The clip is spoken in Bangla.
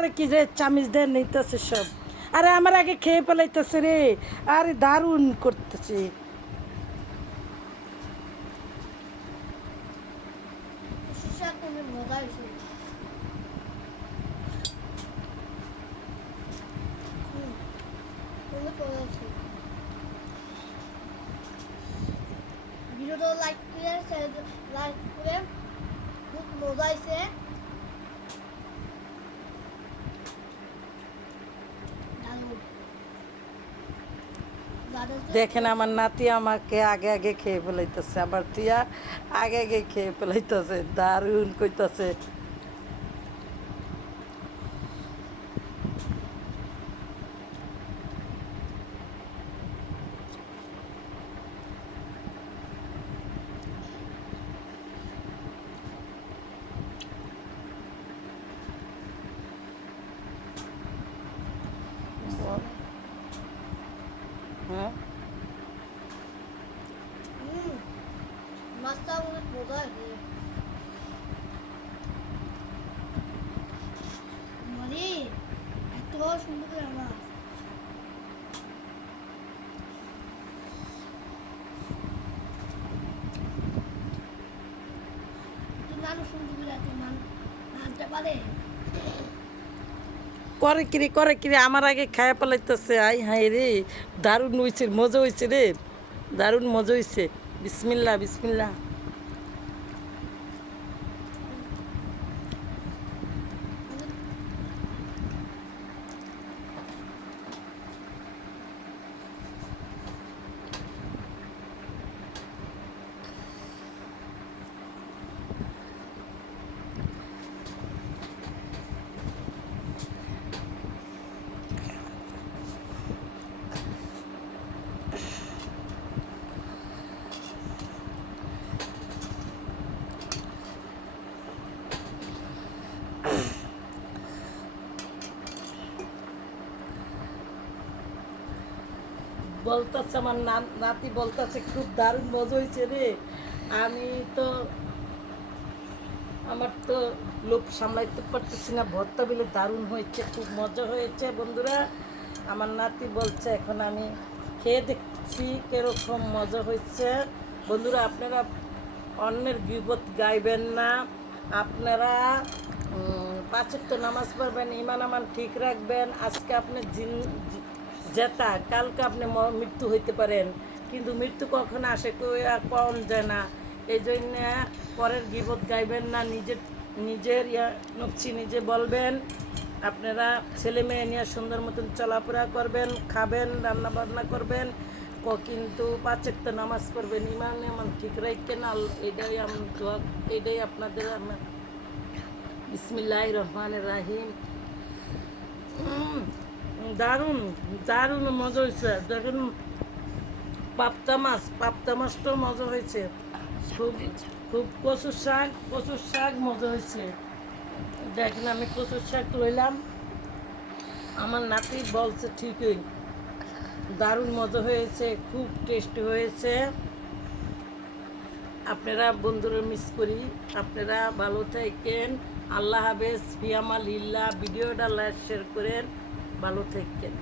আরে কি যে চামিচ দেন নিতেছে সব? আরে আমার আগে খেয়ে ফেলাইতেছে রে। আরে দারুণ করতেছে। ভিডিওটা লাইক করে লাইক করে, খুব মজা হয়েছে দারুণ। যাদের- দেখেন আমার নাতি আমাকে আগে আগে খেয়ে ফেলাইতেছে, আবার টিয়া আগে আগে খেয়ে ফেলাইতেছে, দারুণ কইতাছে। মাছটা অনেক মজা হয়েছে মানে এত সুন্দর করে তুমি আরও সুন্দর করে এত মান আনতে পারে করে কিরে করে কিরে, আমার আগে খায়া পালাইতেছে। আই হাই রে, দারুণ হয়েছে মজা হয়েছে রে। দারুণ মজা হয়েছে বিসমিল্লা বিসমিল্লা বলতেছে, আমার নাতি বলতেছে, খুব দারুণ মজা হয়েছে রে। আমি তো, আমার তো লোক সামলাইতে পারতেছি না, ভর্তা বিলে দারুণ হয়েছে, খুব মজা হয়েছে। বন্ধুরা, আমার নাতি বলছে, এখন আমি খেয়ে দেখছি কীরকম মজা হয়েছে। বন্ধুরা, আপনারা অন্যের বিপদ গাইবেন না। আপনারা পাঁচের তো নামাজ পড়বেন ইমান আমান ঠিক রাখবেন। আজকে আপনার জিন জেতা কালকে আপনি মৃত্যু হইতে পারেন, কিন্তু মৃত্যু কখন আসে কেউ আর কম যায় না। এই জন্য পরের গিবত গাইবেন না, নিজের নিজের ইয়া নকশি নিজে বলবেন, আপনারা ছেলে মেয়ে নিয়ে সুন্দর মতন চলাফেরা করবেন, খাবেন রান্না বান্না করবেন, ক- কিন্তু পাঁচের তো নামাজ পড়বেন, ইমান এমন ঠিক রাখেন আল, এটাই আমার দোয়া, এটাই আপনাদের আমার বিসমিল্লাহ রহমান রাহিম। দারুণ দারুণ মজা হয়েছে। দেখুন পাপ্তা মাছ পাপ্তা মাছটাও মজা হয়েছে। খুব খুব কচুর শাক কচুর শাক মজা হয়েছে। দেখেন, আমি কচুর শাক লইলাম। আমার নাতি বলছে, ঠিকই, দারুণ মজা হয়েছে, খুব টেস্টি হয়েছে। আপনারা বন্ধুরা মিস করি, আপনারা ভালো থাকেন। আল্লাহ হাফেজ। ফিয়ামা লিল্লা ভিডিওটা লাইক, শেয়ার করেন। ভালো থাকেন